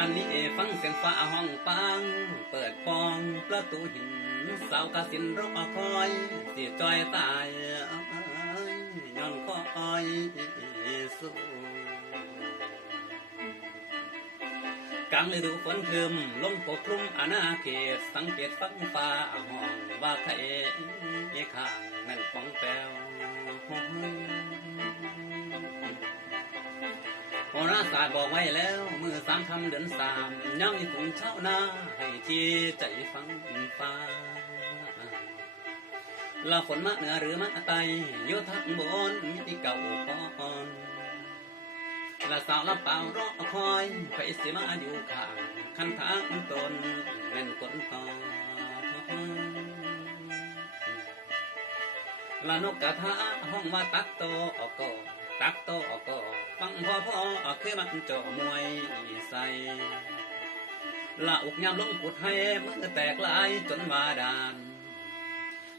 อันนี้ฟังเสียงฟ้าห้องปังเปิดฟองประตูหินสาวกสินรอคอยสิจอยตายย้อนคอยสู้กลางฤดูฝนครึมลมปกคลุมอาณาเขตสังเกตฟังฟ้าห้องว่าใครข้างนั่นป้องแปวโหราศาสตร์บอกไว้แล้วมือสามคำเดือนสามยังมีถุงเช้าหน้าให้ที่ใจฟังฟ้าลาฝนมาเหนือหรือมาไตอยู่ทางบนมีเก่าปอนละสาวลำเปล่ารอคอยไปสิมาอยู่ข้างคันทางตนแม่นคนต่อละนกกระทาห้องว่าตักโตออกก็ตักโตออกก็ฟังพ่อคือมันจ่อมวยใส่ละอุกยามลงกุดให้มือแตกลายจนมาดาน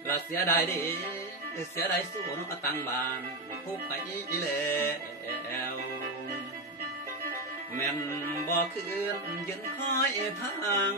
ละเสียดายดีเสียดายสู้นกตั้งบานผู้ไปแล้วแม่นบ่คืนยืนคอยทาง